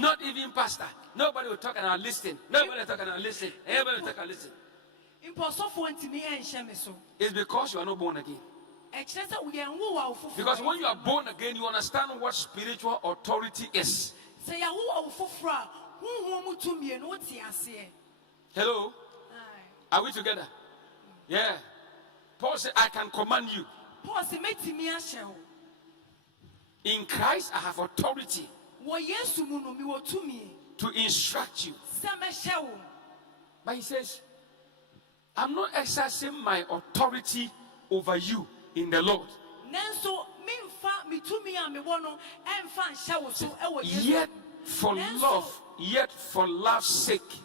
Not even pastor. Nobody will talk and I'll listen. Nobody will talk and I'll listen. Everybody will talk and listen. It's because you are not born again. Because when you are born again, you understand what spiritual authority is. Hello? Are we together? Yeah. Paul said, I can command you. In Christ, I have authority to instruct you. But he says, I'm not exercising my authority over you in the Lord. Yet for love's sake,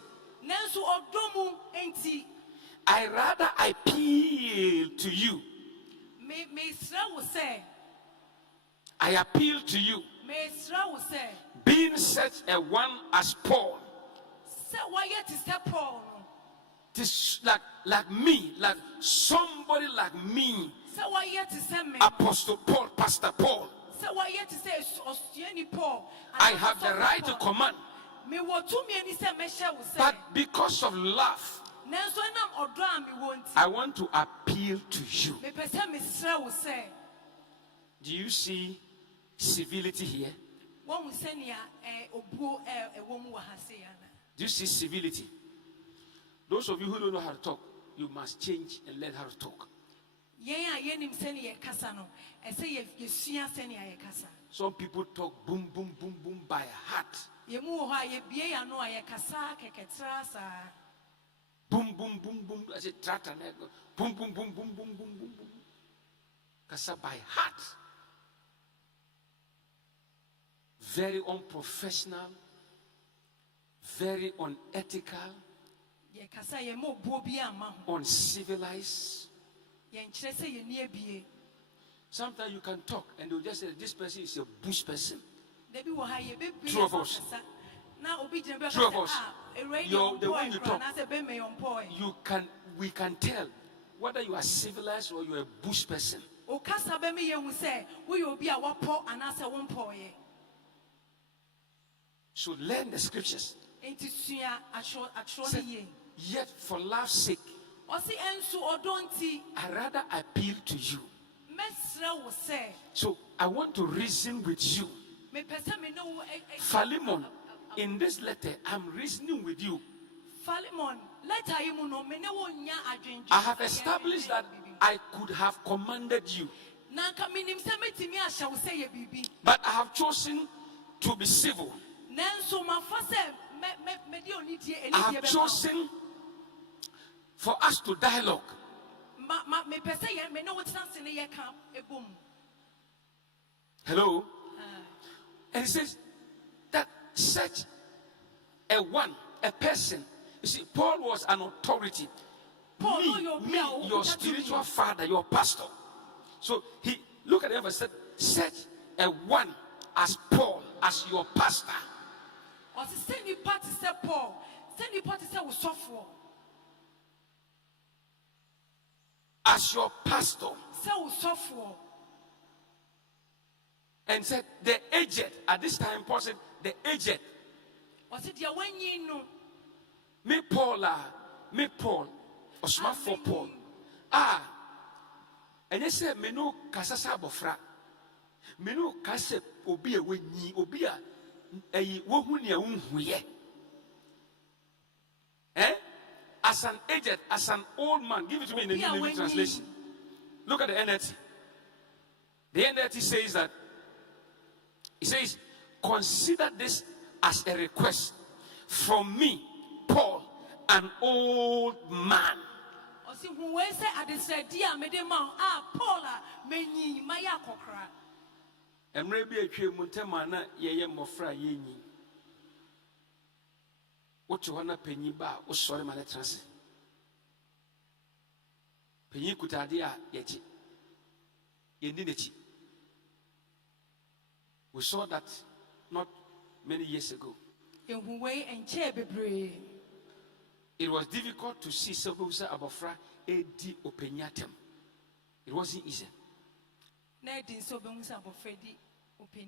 I rather appeal to you. I appeal to you, being such a one as Paul. This like me, like somebody like me, Apostle Paul, Pastor Paul. I have the right to command, but because of love, I want to appeal to you. Do you see civility here? Do you see civility? Those of you who don't know how to talk, you must change and learn how to talk. Some people talk boom, boom, boom, boom by heart. Boom, boom, boom, boom. As a tractor, boom, boom, boom, boom, boom, boom, boom, boom. Kasa by heart. Very unprofessional, very unethical, uncivilized. Sometimes you can talk and they'll just say this person is a bush person. True of us. True of us. The way you talk, we can tell whether you are civilized or you are a bush person. Should learn the scriptures. Yet for love's sake, I rather appeal to you. So I want to reason with you. Philemon, in this letter, I'm reasoning with you. I have established that I could have commanded you, but I have chosen to be civil. I have chosen for us to dialogue. Hello? And he says that such a person, you see, Paul was an authority. Me, your spiritual father, your pastor. So he, look at the verse, said, such a one as Paul, as your pastor. As your pastor. And said the aged, at this time Paul said the aged. Me Paul, or smart for Paul. And they said me no kasasa bofra. Me no kase obi a wenyi obi a wohu ne unhuye. As an aged, as an old man. Give it to me in the New Living Translation. Look at the NLT. The NLT says that, it says, consider this as a request from me, Paul, an old man. What you wanna penny bar or sorry man trans penny kutadia yeti yendinechi. We saw that not many years ago. It was difficult to see Sabusa Abofra AD Openyatem. It wasn't easy.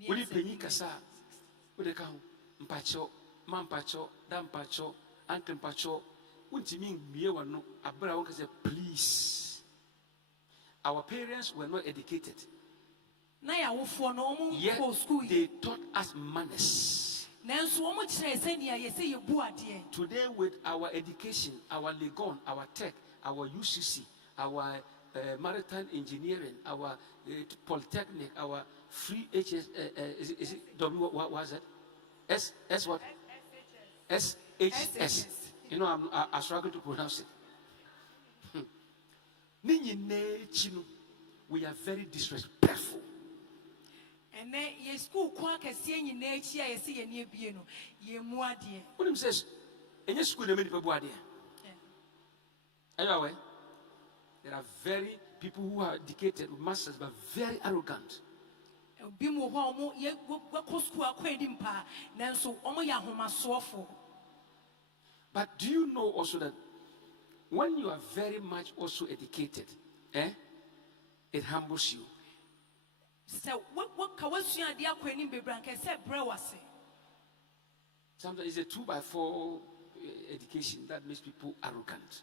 When you penny kasa, with a cow, mpacho, mampacho, dampacho, antempacho, wouldn't you mean me or no? A brown say, please. Our parents were not educated. Yet they taught us manners. Today, with our education, our Legon, our tech, our UCC, our maritime engineering, our polytechnic, our free HS, is it what was it? S what? SHS. You know, I struggle to pronounce it. We are very disrespectful. And then your school quack is seeing in nature, I see a near Bieno, ye moadia. What him says, in your school, the medical body. Anyway, there are very people who are educated with masters but very arrogant. But do you know also that when you are very much also educated, it humbles you. Sometimes it's a 2x4 education that makes people arrogant.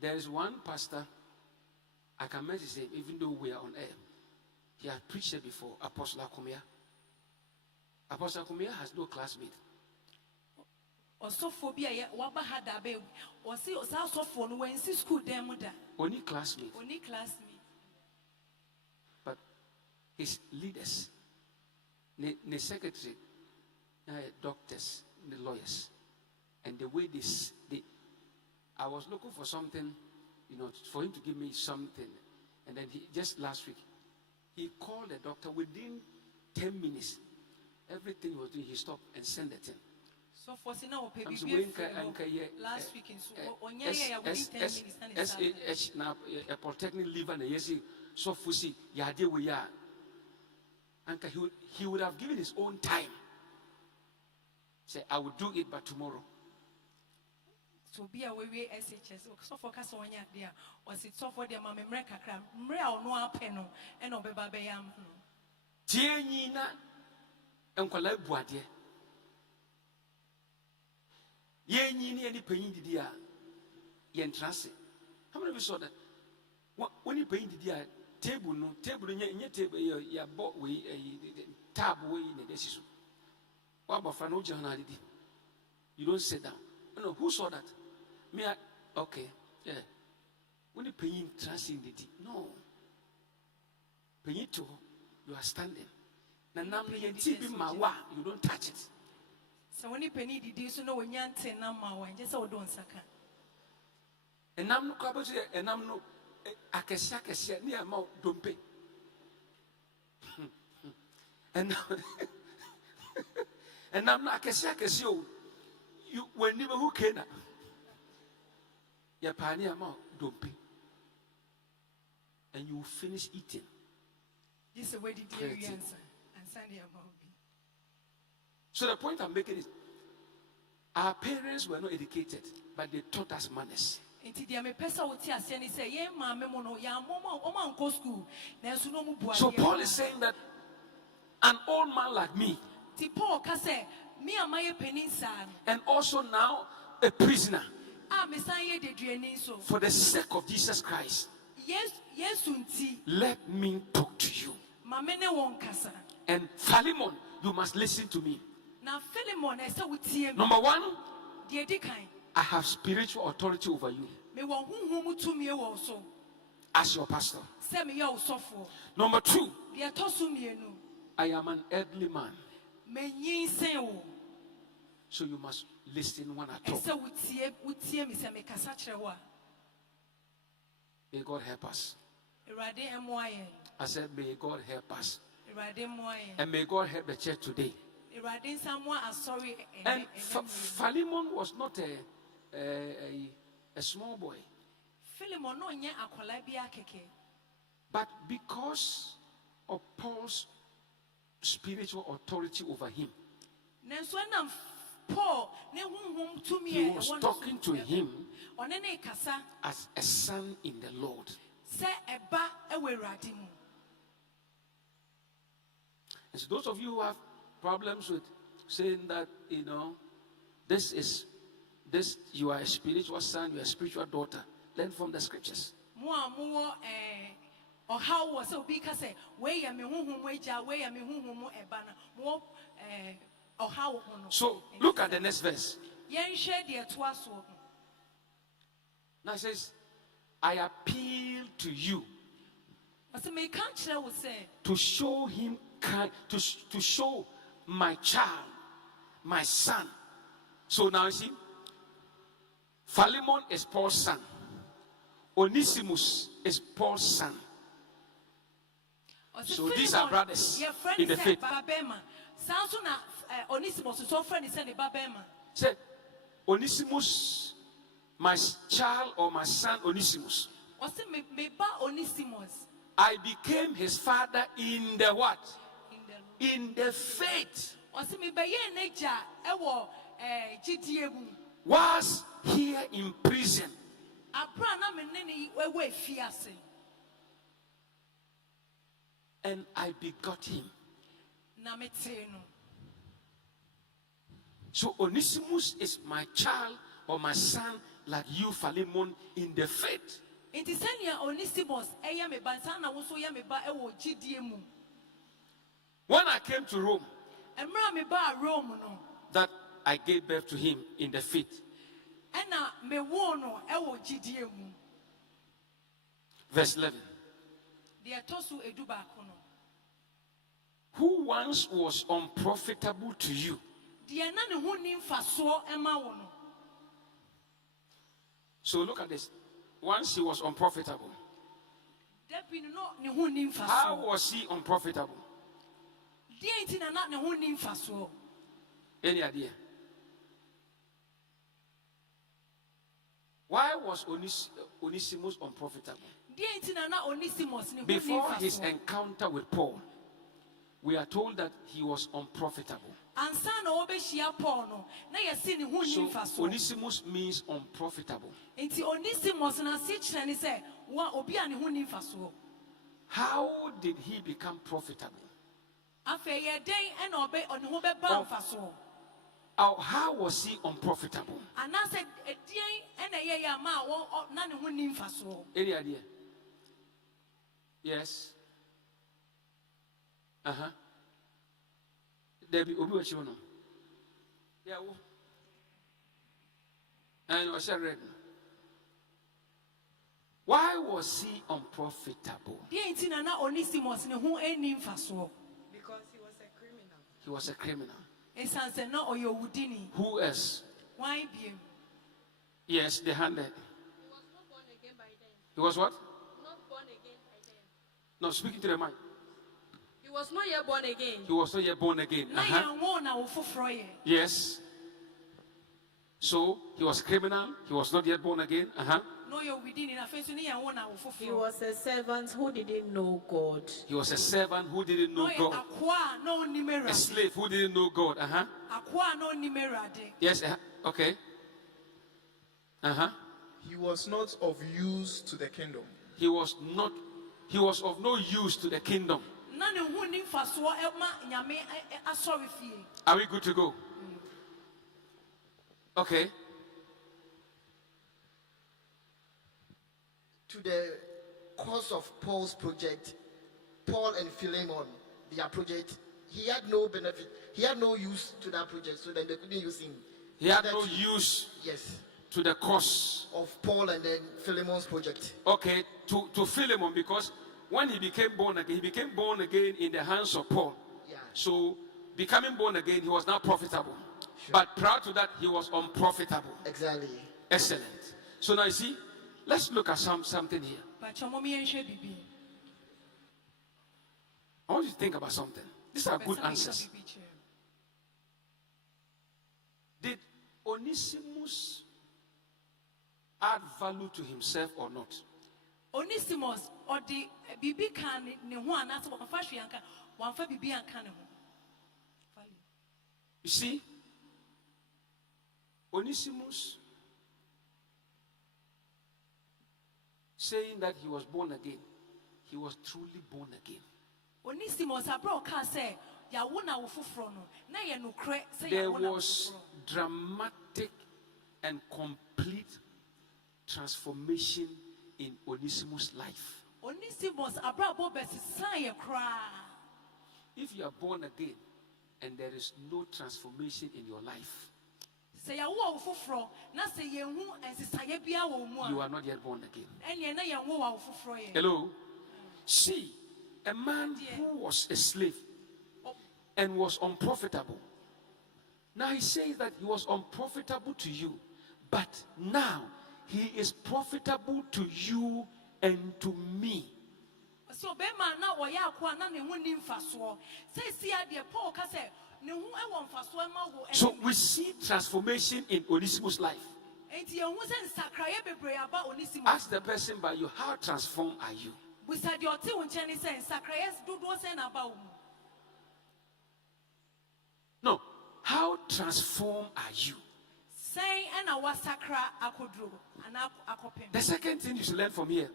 There is one pastor, I can mention his name, even though we are on air. He has preached it before, Apostle Awintia. Apostle Awintia has no classmate. Only classmate. But his leaders, the secretary, doctors, the lawyers, and the way they I was looking for something, for him to give me something, and then just last week, he called the doctor within 10 minutes. Everything he was doing, he stopped and sent it in. So for now, last week SAH now a polytechnic liver and yes, so fussy, yade we are. And he would have given his own time. Say, I will do it, but tomorrow. So be away SHS. So for Casonia, dear, was it so for the mamma Mrecca, Mrea no apeno, and Obebayam. Tienina and Colabuadia. Ye ni any pain the dear, yen transit. How many of you saw that? When you paint the dear table, no table in your table, your bought way a tab way in the decision. What about Fano Johnny? You don't sit down. No, who saw that? Me, okay, yeah. When you paint transit in the deep, no. Paint you are standing. Now, you don't touch it. So when you penny did you know when you say Nama and just don't sucker. And I'm no cover and I'm no Akasaka near Mount Dumpe. And I'm not Akasaka, you were never who can. Your pioneer Mount Dumpe. And you finish eating. This is where did you answer and Sunday about. So the point I'm making is, our parents were not educated, but they taught us manners. So Paul is saying that an old man like me, and also now a prisoner, for the sake of Jesus Christ, let me talk to you. And Philemon, you must listen to me. Number one, I have spiritual authority over you as your pastor. Number two, I am an elderly man, so you must listen when I talk. May God help us. I said, may God help us. And may God help the church today. And Philemon was not a small boy. But because of Paul's spiritual authority over him, he was talking to him as a son in the Lord. And so those of you who have problems with saying that, this you are a spiritual son, you are a spiritual daughter, learn from the scriptures. So look at the next verse. Now it says, I appeal to you to show him to show my child, my son. So now you see, Philemon is Paul's son. Onesimus is Paul's son. So these are brothers in the faith. Say, Onesimus, my child or my son Onesimus. I became his father in the what? In the faith. Was here in prison. And I begot him. So Onesimus is my child or my son, like you, Philemon, in the faith. When I came to Rome, that I gave birth to him in the faith. Verse 11. Who once was unprofitable to you, so look at this. Once he was unprofitable. How was he unprofitable? Any idea? Why was Onesimus unprofitable? Before his encounter with Paul, we are told that he was unprofitable. So Onesimus means unprofitable. How did he become profitable? How was he unprofitable? Any idea? Yes. Debbie, yeah. And was ready. Why was he unprofitable? Because he was a criminal. He was a criminal. Who else? Yes, the handed. He was not born again by then. He was what? Not born again by then. No, speaking to the mic. He was not yet born again. He was not yet born again. Yes. So he was criminal. He was not yet born again. He was a servant who didn't know God. He was a servant who didn't know God. A slave who didn't know God. Yes. Okay. He was not of use to the kingdom. He was of no use to the kingdom. Are we good to go? Okay. To the cause of Paul's project, Paul and Philemon, their project, he had no benefit. He had no use to that project, so then they couldn't use him. He had no use. Yes. To the cause of Paul and then Philemon's project. Okay, to Philemon, because when he became born again in the hands of Paul. Yeah. So becoming born again, he was not profitable. Sure. But prior to that, he was unprofitable. Exactly. Excellent. So now you see, let's look at something here. I want you to think about something. These are good answers. Did Onesimus add value to himself or not? Onesimus or the bibi can ne ho anase one fashion one fa bibi anka ne ho. You see, Onesimus saying that he was born again, he was truly born again. Onesimus abro ka say ya wona wo foforo no na ye nokre say ya There wona wo was foforo. dramatic and complete transformation in Onesimus' life. Onesimus abro besisan ye kra. If you are born again and there is no transformation in your life, Say ya wo foforo na say ye hu ensisaye bia wo mu you a. are not yet born again. Ene na ye wo wa foforo ye. Hello? See, a man who was a slave and was unprofitable. Now he says that he was unprofitable to you, but now he is profitable to you and to me. So be man na wo ya akwa na ne hu ni mfaso. Say sia de Paul ka say ne hu e wo mfaso ma wo. So we see transformation in Onesimus' life. Enti ye hu se nsakraye bebre aba Onesimus. Ask the person by you, how transformed are you? We said your tea when Jenny said nsakraye dodo se na ba wo. No, how transformed are you? Say and our sakra akodro and akopem. The second thing you should learn from here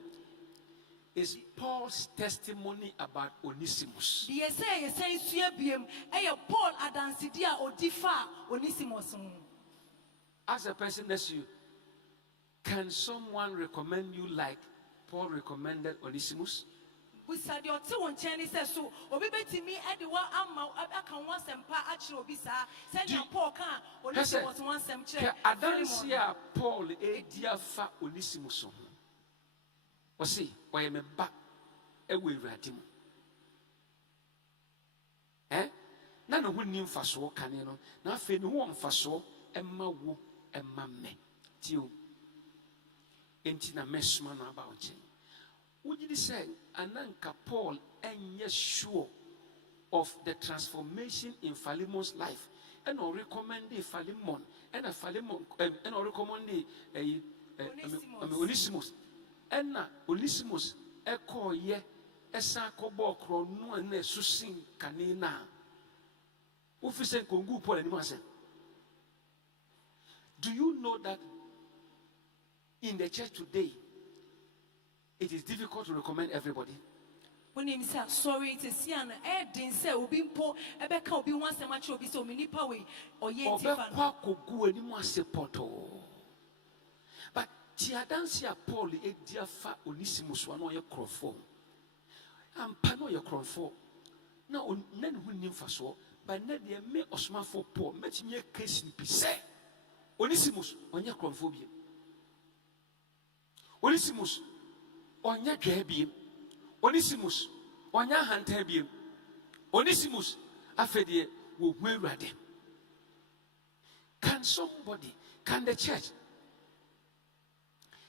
is Paul's testimony about Onesimus. The say sua biem e Paul adansidia odifa Onesimus. Ask the person next to you, can someone recommend you like Paul recommended Onesimus? We said your tea when Jenny says so. Obi betimi e de wa ama aka wan sempa akire obi sa. Say na Paul kan Onesimus wan sem kire. Adansia Paul edia fa Onesimus ho. O see, oye me ba e we Awurade mu. Na no ho ni mfaso kane no. Na afa ni ho mfaso emma wo emma me. Tio. Enti na mesma no aba onche. Wojidi say ananka Paul enye sure of the transformation in Philemon's life. And I recommend Philemon and a Philemon and I recommend Onesimus. And Onesimus echo ye esa kobo kro no na susin kanina. Officer kongu Paul anymore. Do you know that in the church today it is difficult to recommend everybody? When him say sorry to see an din say obi mpo ebeka obi wan say machi obi say omi nipa we oye tifa no. Kogu anymore sepoto. But Tiadansia Paul edia fa Onesimus one oye crofo. Ampano ye crofo. Now nen hu nim fa so, but na de me osma for Paul metime case ni bi say Onesimus onye crofo bi. Onesimus onye dwa bi. Onesimus onya hanta biem. Onesimus afedie wo hu Awurade. Can somebody, can the church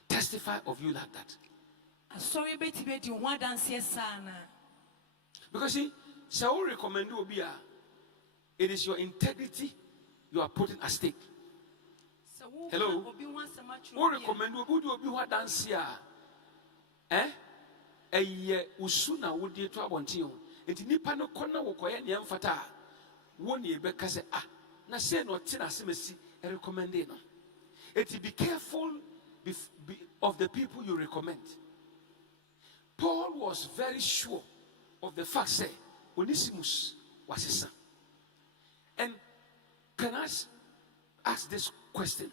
testify of you like that? Sorry beti beti ho danse sana. Because see, so recommend obi a, it is your integrity you are putting at stake. Hello. Who recommend obi ho danse a? Eye usuna wodi to abonti ho. Enti nipa no kona wo koye ne mfata. Wo ne be ka se na say no ti na semesi e recommend no. Eti be careful of the people you recommend. Paul was very sure of the fact say Onesimus was his son. And can I ask this question?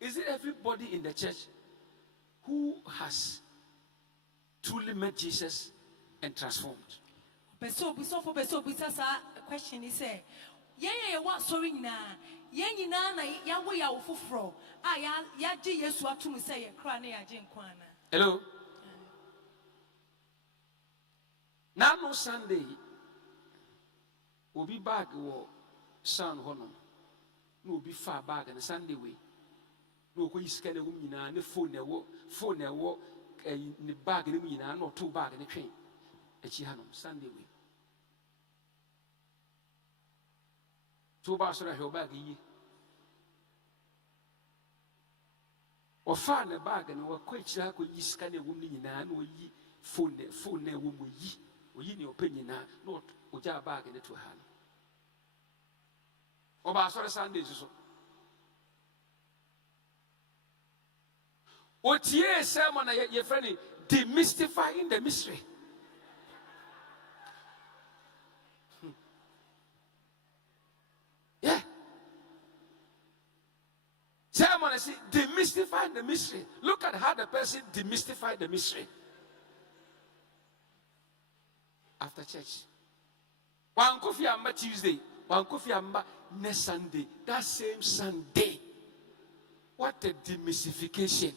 Is it everybody in the church who has truly met Jesus and transformed? Beso sa question is say ye wa sorry nyina ye nyina na ya wo ya ofoforo ya je Yesu atum say ye kra na ya je nkwana. Hello. Now no Sunday obi bag wo son hono no obi fa bag na Sunday we no ko iska na wum nyina ne phone na wo ni bag ni nyina na to bag ni twen echi hanom Sunday we to ba so na he bag yi o fa na bag ni wo ko echi ha ko iska na wum ni nyina na oyi phone na wo mo yi oyi ni opanyina na o ja bag ni to ha no o ba so Sunday so Otie sermon na your friend demystifying the mystery. Yeah. Sermon is demystifying the mystery. Look at how the person demystified the mystery. After church. One coffee amba Tuesday, one coffee amba next Sunday, that same Sunday. What a demystification.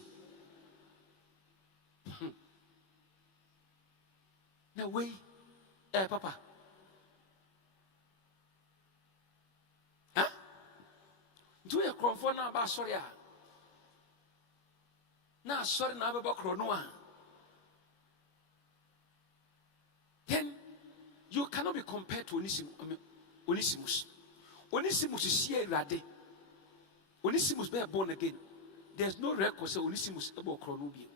Now wait, Papa. Huh? Do you cry for now about sorry? Now sorry now about Cronoa. Then you cannot be compared to Onesimus. Onesimus is here Rade. Onesimus be born again. There's no record say Onesimus about Cronubi.